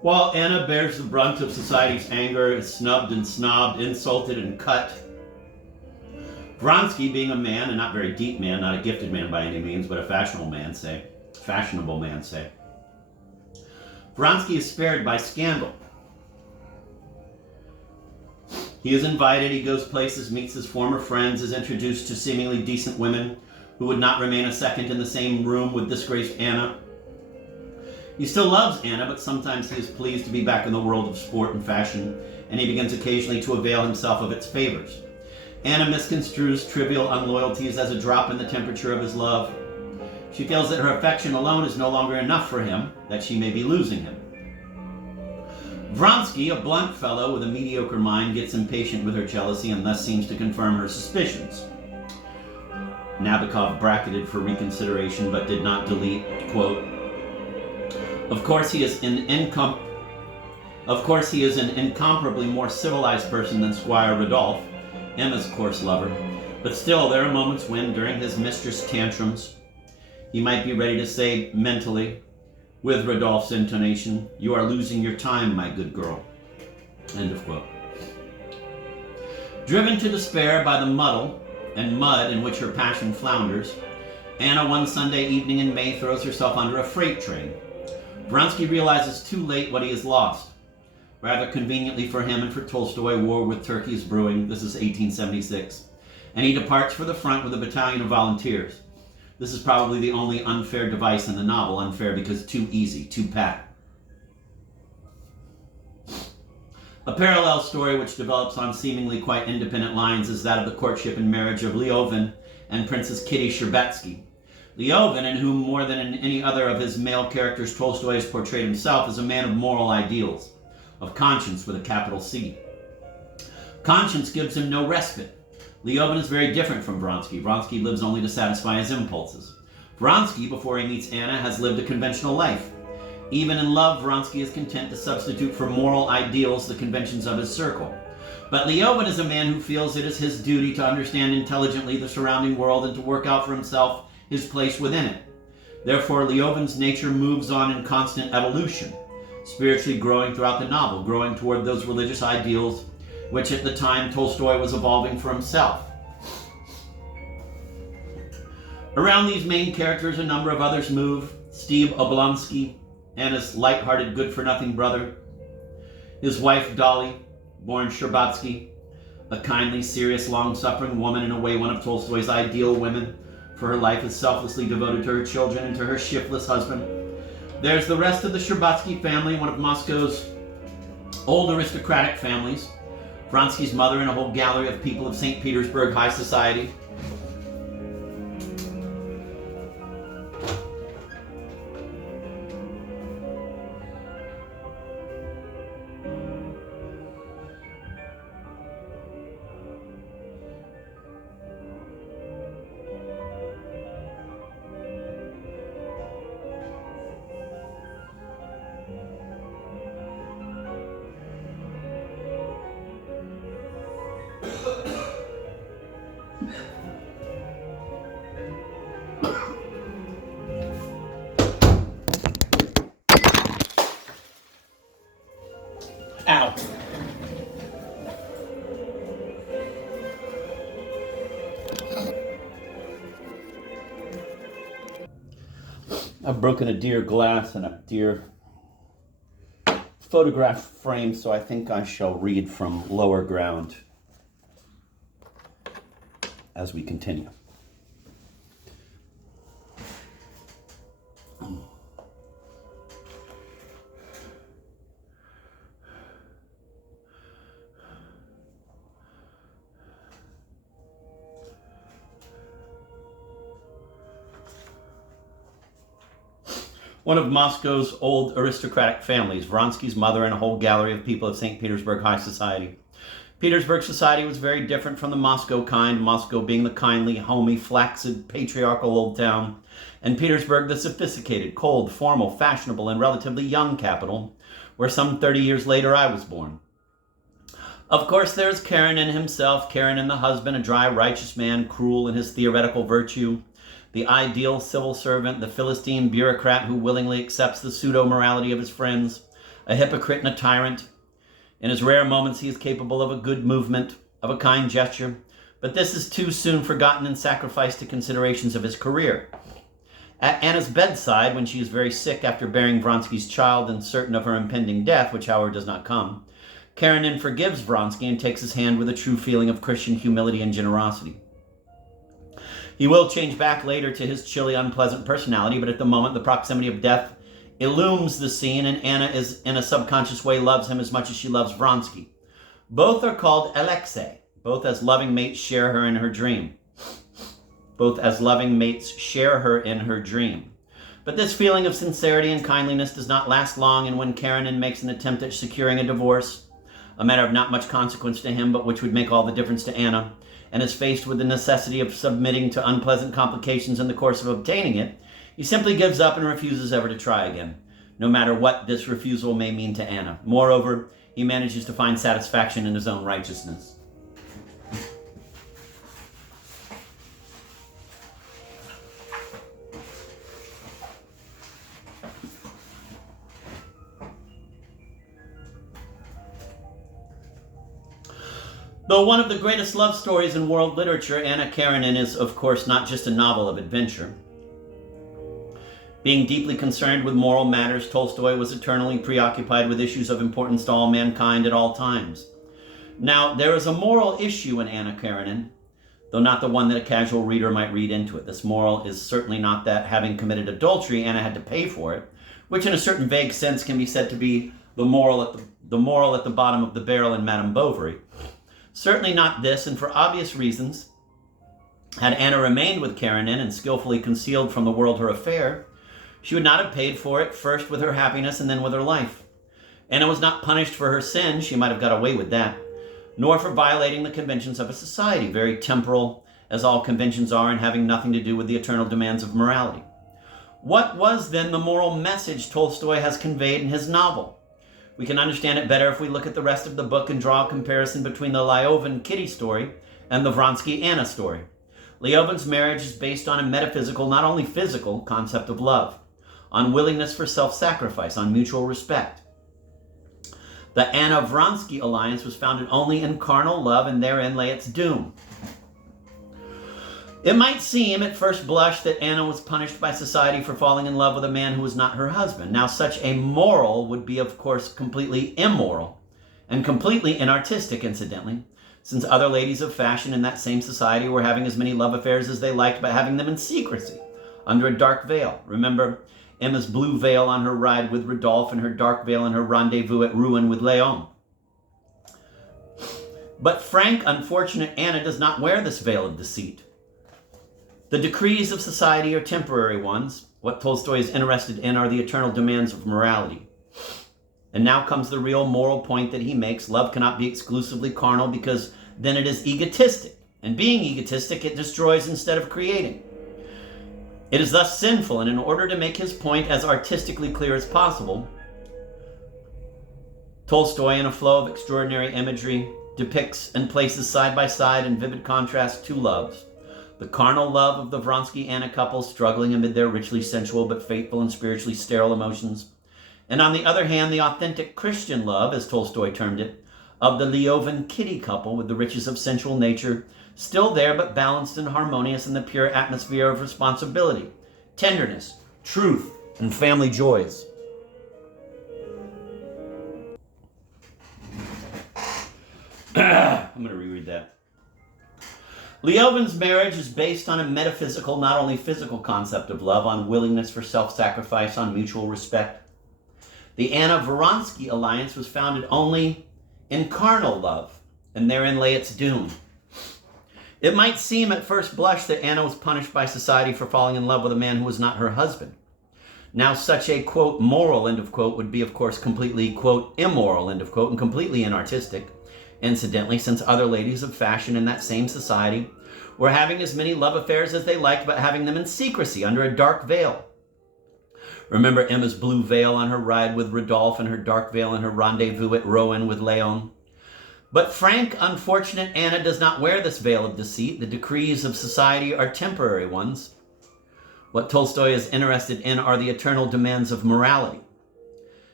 While Anna bears the brunt of society's anger, is snubbed and snobbed, insulted and cut, Vronsky, being a man, and not very deep man, not a gifted man by any means, but a fashionable man, say, Vronsky is spared by scandal. He is invited, he goes places, meets his former friends, is introduced to seemingly decent women who would not remain a second in the same room with disgraced Anna. He still loves Anna, but sometimes he is pleased to be back in the world of sport and fashion, and he begins occasionally to avail himself of its favors. Anna misconstrues trivial unloyalties as a drop in the temperature of his love. She feels that her affection alone is no longer enough for him, that she may be losing him. Vronsky, a blunt fellow with a mediocre mind, gets impatient with her jealousy and thus seems to confirm her suspicions. Nabokov bracketed for reconsideration but did not delete, quote, Of course he is an incomparably more civilized person than Squire Rodolphe, Emma's coarse lover, but still there are moments when, during his mistress' tantrums, he might be ready to say mentally, with Rodolphe's intonation, "You are losing your time, my good girl." End of quote. Driven to despair by the muddle and mud in which her passion flounders, Anna one Sunday evening in May throws herself under a freight train. Vronsky realizes too late what he has lost. Rather conveniently for him and for Tolstoy, war with Turkey is brewing. This is 1876. And he departs for the front with a battalion of volunteers. This is probably the only unfair device in the novel. Unfair because too easy, too pat. A parallel story which develops on seemingly quite independent lines is that of the courtship and marriage of Leovan and Princess Kitty Shcherbetsky. Leovan, in whom more than in any other of his male characters Tolstoy has portrayed himself, is a man of moral ideals, of conscience with a capital C. Conscience gives him no respite. Leovan is very different from Vronsky. Vronsky lives only to satisfy his impulses. Vronsky, before he meets Anna, has lived a conventional life. Even in love, Vronsky is content to substitute for moral ideals the conventions of his circle. But Leovan is a man who feels it is his duty to understand intelligently the surrounding world and to work out for himself his place within it. Therefore, Leovan's nature moves on in constant evolution, spiritually growing throughout the novel, growing toward those religious ideals which at the time Tolstoy was evolving for himself. Around these main characters, a number of others move. Steve Oblonsky, Anna's light-hearted, good-for-nothing brother. His wife, Dolly, born Shcherbatsky, a kindly, serious, long-suffering woman, in a way one of Tolstoy's ideal women, for her life is selflessly devoted to her children and to her shiftless husband. There's the rest of the Shcherbatsky family, one of Moscow's old aristocratic families. Vronsky's mother and a whole gallery of people of St. Petersburg high society. Ow. I've broken a dear glass and a dear photograph frame, so I think I shall read from lower ground as we continue. One of Moscow's old aristocratic families, Vronsky's mother and a whole gallery of people of St. Petersburg high society. Petersburg society was very different from the Moscow kind, Moscow being the kindly, homey, flaccid, patriarchal old town, and Petersburg the sophisticated, cold, formal, fashionable, and relatively young capital, where some 30 years later I was born. Of course, there's Karenina himself, Karenin the husband, a dry, righteous man, cruel in his theoretical virtue, the ideal civil servant, the Philistine bureaucrat who willingly accepts the pseudo-morality of his friends, a hypocrite and a tyrant. In his rare moments, he is capable of a good movement, of a kind gesture, but this is too soon forgotten and sacrificed to considerations of his career. At Anna's bedside, when she is very sick after bearing Vronsky's child and certain of her impending death, which however does not come, Karenin forgives Vronsky and takes his hand with a true feeling of Christian humility and generosity. He will change back later to his chilly, unpleasant personality, but at the moment, the proximity of death illumes the scene, and Anna is, in a subconscious way, loves him as much as she loves Vronsky. Both are called Alexei. Both as loving mates share her in her dream. But this feeling of sincerity and kindliness does not last long, and when Karenin makes an attempt at securing a divorce, a matter of not much consequence to him, but which would make all the difference to Anna, and is faced with the necessity of submitting to unpleasant complications in the course of obtaining it, he simply gives up and refuses ever to try again, no matter what this refusal may mean to Anna. Moreover, he manages to find satisfaction in his own righteousness. Though one of the greatest love stories in world literature, Anna Karenina is, of course, not just a novel of adventure. Being deeply concerned with moral matters, Tolstoy was eternally preoccupied with issues of importance to all mankind at all times. Now, there is a moral issue in Anna Karenina, though not the one that a casual reader might read into it. This moral is certainly not that, having committed adultery, Anna had to pay for it, which in a certain vague sense can be said to be the moral at the bottom of the barrel in Madame Bovary. Certainly not this, and for obvious reasons. Had Anna remained with Karenina and skillfully concealed from the world her affair, she would not have paid for it, first with her happiness and then with her life. Anna was not punished for her sin, she might have got away with that, nor for violating the conventions of a society, very temporal as all conventions are and having nothing to do with the eternal demands of morality. What was then the moral message Tolstoy has conveyed in his novel? We can understand it better if we look at the rest of the book and draw a comparison between the Lyovin Kitty story and the Vronsky Anna story. Lyovin's marriage is based on a metaphysical, not only physical, concept of love, on willingness for self-sacrifice, on mutual respect. The Anna-Vronsky alliance was founded only in carnal love, and therein lay its doom. It might seem at first blush that Anna was punished by society for falling in love with a man who was not her husband. Now, such a moral would be, of course, completely immoral and completely inartistic, incidentally, since other ladies of fashion in that same society were having as many love affairs as they liked, but having them in secrecy, under a dark veil. Remember Emma's blue veil on her ride with Rodolphe and her dark veil on her rendezvous at Rouen with Léon. But frank, unfortunate Anna does not wear this veil of deceit. The decrees of society are temporary ones. What Tolstoy is interested in are the eternal demands of morality. And now comes the real moral point that he makes. Love cannot be exclusively carnal because then it is egotistic. And being egotistic, it destroys instead of creating. It is thus sinful, and in order to make his point as artistically clear as possible, Tolstoy, in a flow of extraordinary imagery, depicts and places side by side in vivid contrast two loves. The carnal love of the Vronsky-Anna couple struggling amid their richly sensual but faithful and spiritually sterile emotions. And on the other hand, the authentic Christian love, as Tolstoy termed it, of the Lyovin Kitty couple with the riches of sensual nature still there but balanced and harmonious in the pure atmosphere of responsibility, tenderness, truth, and family joys. I'm going to reread that. Lyovin's marriage is based on a metaphysical, not only physical concept of love, on willingness for self-sacrifice, on mutual respect. The Anna-Vronsky alliance was founded only in carnal love, and therein lay its doom. It might seem at first blush that Anna was punished by society for falling in love with a man who was not her husband. Now such a, quote, moral, end of quote, would be, of course, completely, quote, immoral, end of quote, and completely inartistic. Incidentally, since other ladies of fashion in that same society were having as many love affairs as they liked, but having them in secrecy, under a dark veil. Remember Emma's blue veil on her ride with Rodolphe and her dark veil on her rendezvous at Rouen with Léon. But frank, unfortunate Anna does not wear this veil of deceit. The decrees of society are temporary ones. What Tolstoy is interested in are the eternal demands of morality.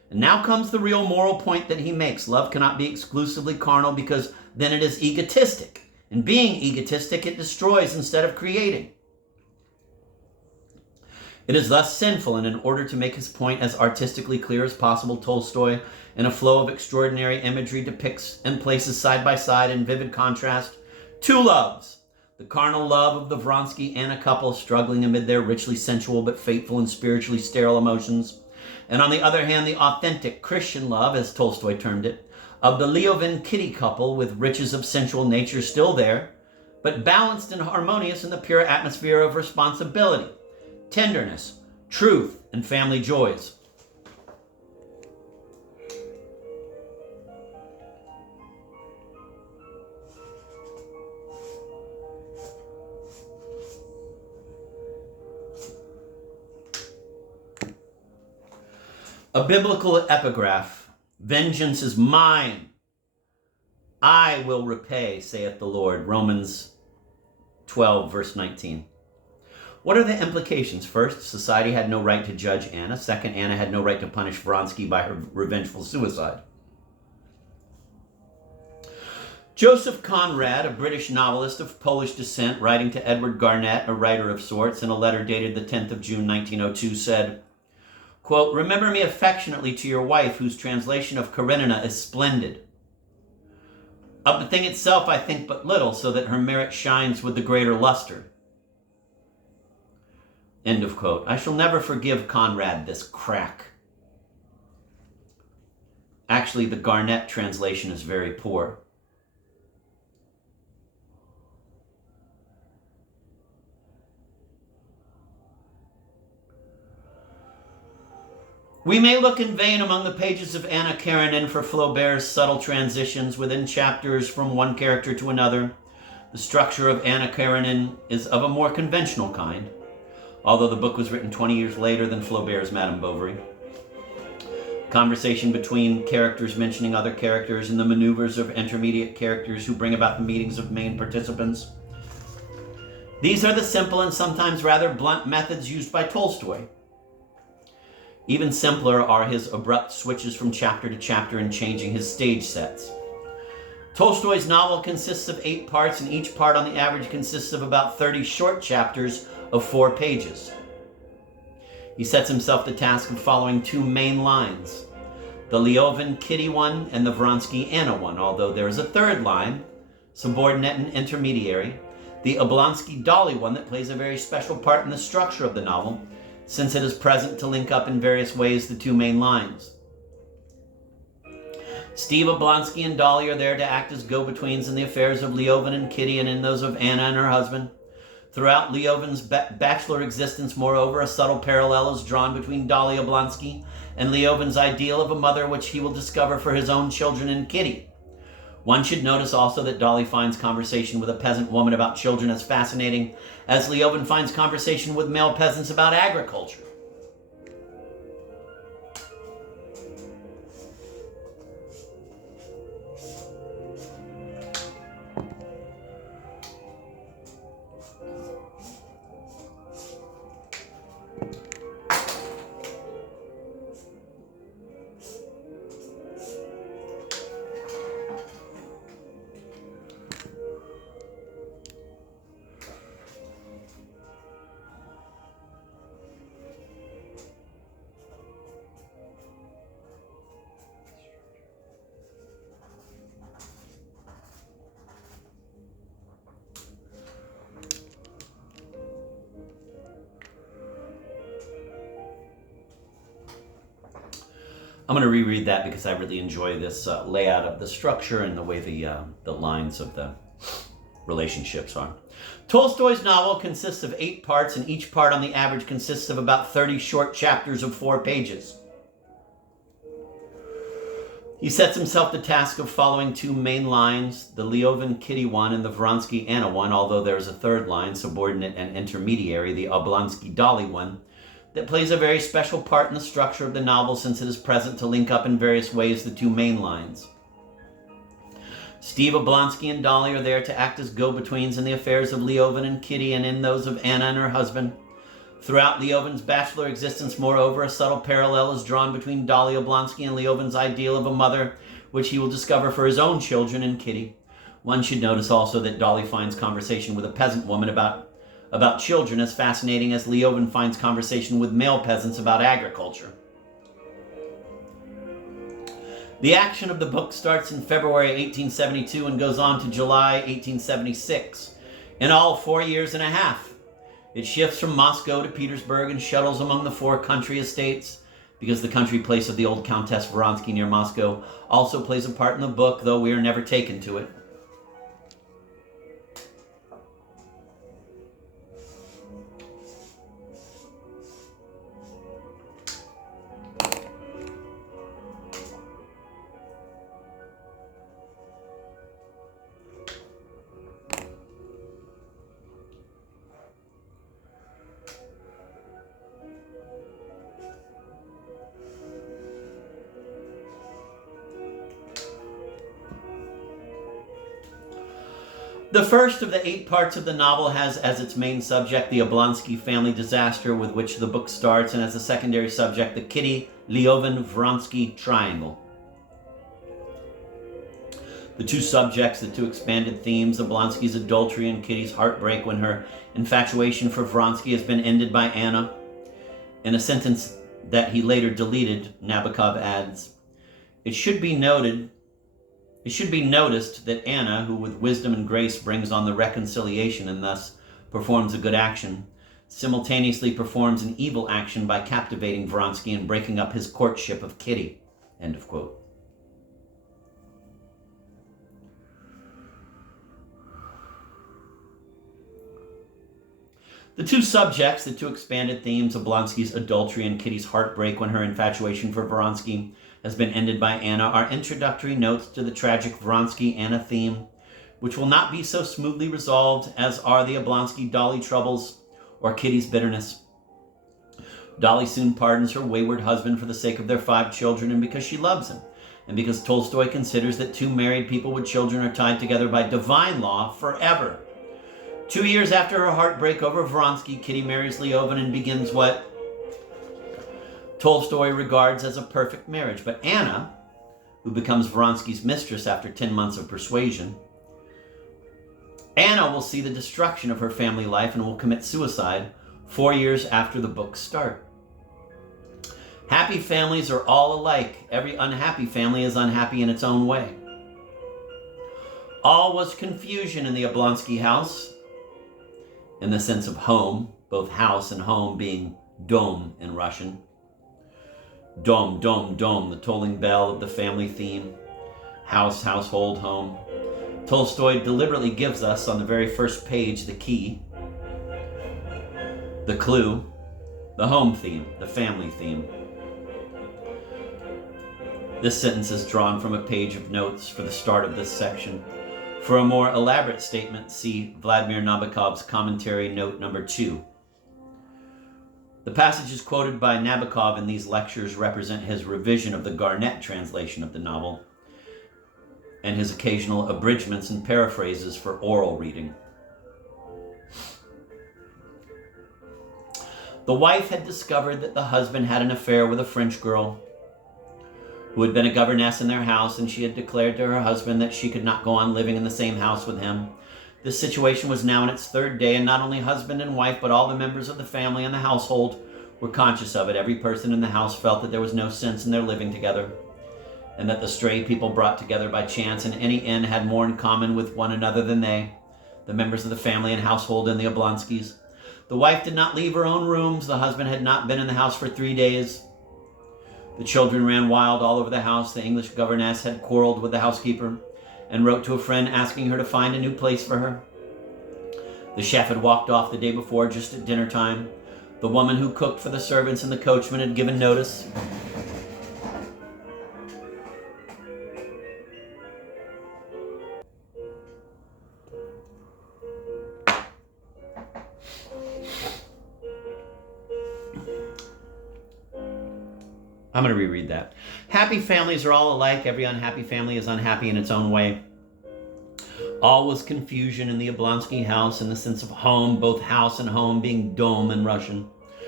And now comes the real moral point that he makes. Love cannot be exclusively carnal because then it is egotistic. And being egotistic, it destroys instead of creating. It is thus sinful, and in order to make his point as artistically clear as possible, Tolstoy, in a flow of extraordinary imagery, depicts and places side by side in vivid contrast two loves. The carnal love of the Vronsky-Anna couple struggling amid their richly sensual but fateful and spiritually sterile emotions. And on the other hand, the authentic Christian love, as Tolstoy termed it, of the Leovin-Kitty couple with riches of sensual nature still there, but balanced and harmonious in the pure atmosphere of responsibility, tenderness, truth, and family joys. A biblical epigraph. Vengeance is mine. I will repay, saith the Lord. Romans 12, verse 19. What are the implications? First, society had no right to judge Anna. Second, Anna had no right to punish Vronsky by her revengeful suicide. Joseph Conrad, a British novelist of Polish descent, writing to Edward Garnett, a writer of sorts, in a letter dated the 10th of June, 1902, said, quote, "Remember me affectionately to your wife, whose translation of Karenina is splendid. Of the thing itself I think but little, so that her merit shines with the greater luster." End of quote. I shall never forgive Conrad this crack. Actually, the Garnett translation is very poor. We may look in vain among the pages of Anna Karenina for Flaubert's subtle transitions within chapters from one character to another. The structure of Anna Karenina is of a more conventional kind, although the book was written 20 years later than Flaubert's Madame Bovary. Conversation between characters mentioning other characters and the maneuvers of intermediate characters who bring about the meetings of main participants. These are the simple and sometimes rather blunt methods used by Tolstoy. Even simpler are his abrupt switches from chapter to chapter and changing his stage sets. Tolstoy's novel consists of 8 parts, and each part on the average consists of about 30 short chapters of 4 pages. He sets himself the task of following 2 main lines, the Leovin-Kitty one and the Vronsky-Anna one, although there is a third line, subordinate and intermediary, the Oblonsky-Dolly one that plays a very special part in the structure of the novel, since it is present to link up in various ways the 2 main lines. Steve Oblonsky and Dolly are there to act as go-betweens in the affairs of Leovin and Kitty and in those of Anna and her husband. Throughout Leovin's bachelor existence, moreover, a subtle parallel is drawn between Dolly Oblonsky and Leovin's ideal of a mother, which he will discover for his own children in Kitty. One should notice also that Dolly finds conversation with a peasant woman about children as fascinating as Leovin finds conversation with male peasants about agriculture. I'm going to reread that because I really enjoy this layout of the structure and the way the lines of the relationships are. Tolstoy's novel consists of 8 parts, and each part on the average consists of about 30 short chapters of 4 pages. He sets himself the task of following 2 main lines, the Leovin-Kitty one and the Vronsky-Anna one, although there is a third line, subordinate and intermediary, the Oblonsky-Dolly one, that plays a very special part in the structure of the novel since it is present to link up in various ways the 2 main lines. Steve Oblonsky and Dolly are there to act as go-betweens in the affairs of Leovin and Kitty and in those of Anna and her husband. Throughout Leovin's bachelor existence, moreover, a subtle parallel is drawn between Dolly Oblonsky and Leovin's ideal of a mother, which he will discover for his own children in Kitty. One should notice also that Dolly finds conversation with a peasant woman about children as fascinating as Leovin finds conversation with male peasants about agriculture. The action of the book starts in February 1872 and goes on to July 1876. In all, 4 years and a half. It shifts from Moscow to Petersburg and shuttles among the 4 country estates, because the country place of the old Countess Vronsky near Moscow also plays a part in the book, though we are never taken to it. The first of the 8 parts of the novel has as its main subject the Oblonsky family disaster with which the book starts, and as a secondary subject the Kitty-Leovin-Vronsky triangle. The 2 subjects, the 2 expanded themes, Oblonsky's adultery and Kitty's heartbreak when her infatuation for Vronsky has been ended by Anna. In a sentence that he later deleted, Nabokov adds, It should be noticed that Anna, who with wisdom and grace brings on the reconciliation and thus performs a good action, simultaneously performs an evil action by captivating Vronsky and breaking up his courtship of Kitty. End of quote. The 2 subjects, the 2 expanded themes, Oblonsky's adultery and Kitty's heartbreak when her infatuation for Vronsky has been ended by Anna, are introductory notes to the tragic Vronsky-Anna theme, which will not be so smoothly resolved as are the Oblonsky-Dolly troubles or Kitty's bitterness. Dolly soon pardons her wayward husband for the sake of their 5 children and because she loves him, and because Tolstoy considers that 2 married people with children are tied together by divine law forever. 2 years after her heartbreak over Vronsky, Kitty marries Leovin and begins what Tolstoy regards as a perfect marriage. But Anna, who becomes Vronsky's mistress after 10 months of persuasion, Anna will see the destruction of her family life and will commit suicide 4 years after the books start. Happy families are all alike. Every unhappy family is unhappy in its own way. All was confusion in the Oblonsky house, in the sense of home, both house and home being dom in Russian. Dom, dom, dom, the tolling bell of the family theme. House, household, home. Tolstoy deliberately gives us on the very first page the key, the clue, the home theme, the family theme. This sentence is drawn from a page of notes for the start of this section. For a more elaborate statement, see Vladimir Nabokov's commentary note number 2. The passages quoted by Nabokov in these lectures represent his revision of the Garnett translation of the novel and his occasional abridgments and paraphrases for oral reading. The wife had discovered that the husband had an affair with a French girl who had been a governess in their house, and she had declared to her husband that she could not go on living in the same house with him. This situation was now in its 3rd day, and not only husband and wife, but all the members of the family and the household were conscious of it. Every person in the house felt that there was no sense in their living together, and that the stray people brought together by chance in any inn had more in common with one another than they, the members of the family and household and the Oblonskys. The wife did not leave her own rooms. The husband had not been in the house for 3 days. The children ran wild all over the house. The English governess had quarreled with the housekeeper and wrote to a friend asking her to find a new place for her. The chef had walked off the day before just at dinner time. The woman who cooked for the servants and the coachman had given notice. I'm going to reread that. Happy families are all alike. Every unhappy family is unhappy in its own way. All was confusion in the Oblonsky house in the sense of home, both house and home being dom in Russian.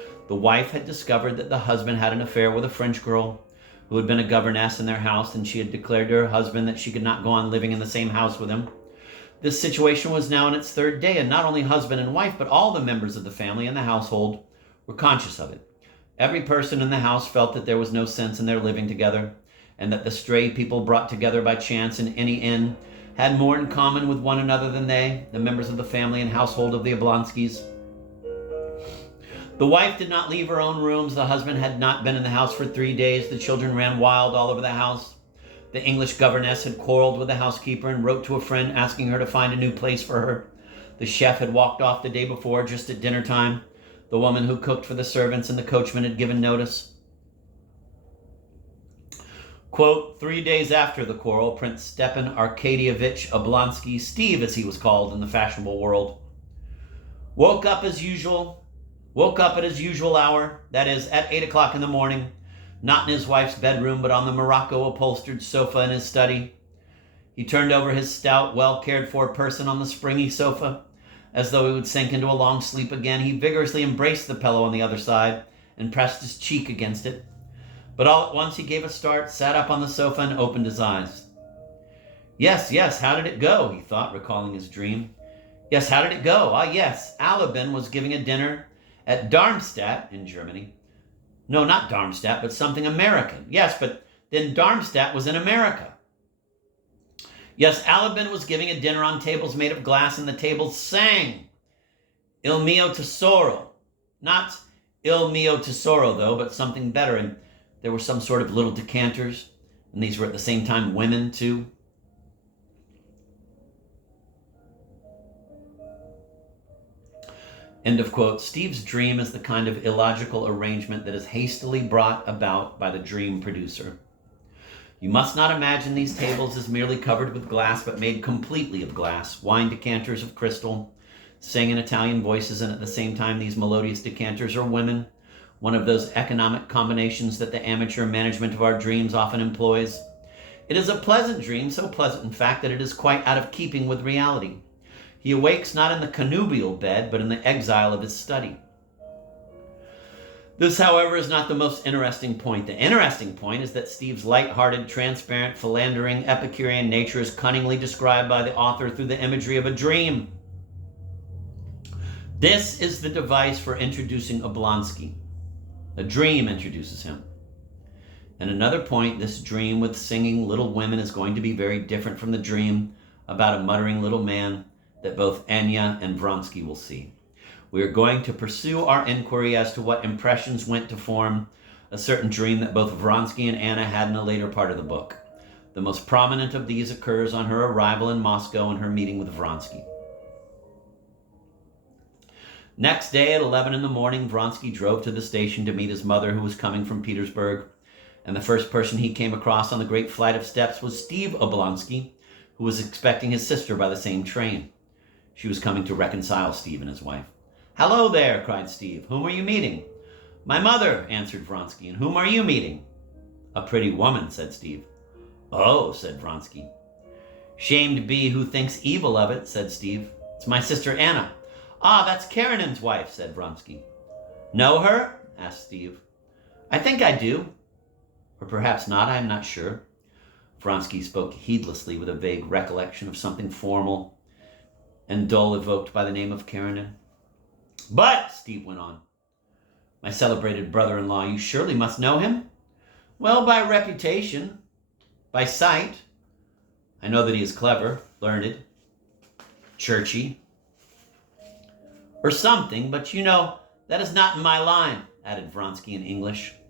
The wife had discovered that the husband had an affair with a French girl who had been a governess in their house, and she had declared to her husband that she could not go on living in the same house with him. This situation was now in its third day, and not only husband and wife, but all the members of the family and the household were conscious of it. Every person in the house felt that there was no sense in their living together, and that the stray people brought together by chance in any inn had more in common with one another than they, the members of the family and household of the Oblonskys. The wife did not leave her own rooms. The husband had not been in the house for 3 days. The children ran wild all over the house. The English governess had quarreled with the housekeeper and wrote to a friend asking her to find a new place for her. The chef had walked off the day before, just at dinner time. The woman who cooked for the servants and the coachman had given notice. Quote, 3 days after the quarrel, Prince Stepan Arkadyevich Oblonsky, Steve as he was called in the fashionable world, woke up at his usual hour, that is, at 8 o'clock in the morning, not in his wife's bedroom, but on the Morocco-upholstered sofa in his study. He turned over his stout, well-cared-for person on the springy sofa, as though he would sink into a long sleep again. He vigorously embraced the pillow on the other side and pressed his cheek against it. But all at once he gave a start, sat up on the sofa, and opened his eyes. Yes, how did it go? He thought, recalling his dream. Yes, how did it go? Ah, yes, Alabin was giving a dinner at Darmstadt in Germany. No, not Darmstadt, but something American. Yes, but then Darmstadt was in America. Yes, Alabin was giving a dinner on tables made of glass, and the tables sang Il mio tesoro. Not Il mio tesoro, though, but something better. And there were some sort of little decanters, and these were at the same time women, too. End of quote. Steve's dream is the kind of illogical arrangement that is hastily brought about by the dream producer. You must not imagine these tables as merely covered with glass, but made completely of glass, wine decanters of crystal, sing in Italian voices, and at the same time these melodious decanters are women, one of those economic combinations that the amateur management of our dreams often employs. It is a pleasant dream, so pleasant in fact that it is quite out of keeping with reality. He awakes not in the connubial bed, but in the exile of his study. This, however, is not the most interesting point. The interesting point is that Steve's light-hearted, transparent, philandering, Epicurean nature is cunningly described by the author through the imagery of a dream. This is the device for introducing Oblonsky. A dream introduces him. And another point, this dream with singing little women is going to be very different from the dream about a muttering little man that both Anya and Vronsky will see. We are going to pursue our inquiry as to what impressions went to form a certain dream that both Vronsky and Anna had in a later part of the book. The most prominent of these occurs on her arrival in Moscow and her meeting with Vronsky. Next day at 11 in the morning, Vronsky drove to the station to meet his mother, who was coming from Petersburg, and the first person he came across on the great flight of steps was Steve Oblonsky, who was expecting his sister by the same train. She was coming to reconcile Steve and his wife. "Hello there," cried Steve. "Whom are you meeting?" "My mother," answered Vronsky. "And whom are you meeting?" "A pretty woman," said Steve. "Oh," said Vronsky. "Shamed be who thinks evil of it," said Steve. "It's my sister Anna." "Ah, that's Karenin's wife," said Vronsky. "Know her?" asked Steve. "I think I do. Or perhaps not, I'm not sure." Vronsky spoke heedlessly with a vague recollection of something formal and dull evoked by the name of Karenin. "But," Steve went on, "my celebrated brother-in-law, you surely must know him?" "Well, by reputation, by sight. I know that he is clever, learned, churchy, or something, but you know, that is not in my line," added Vronsky in English.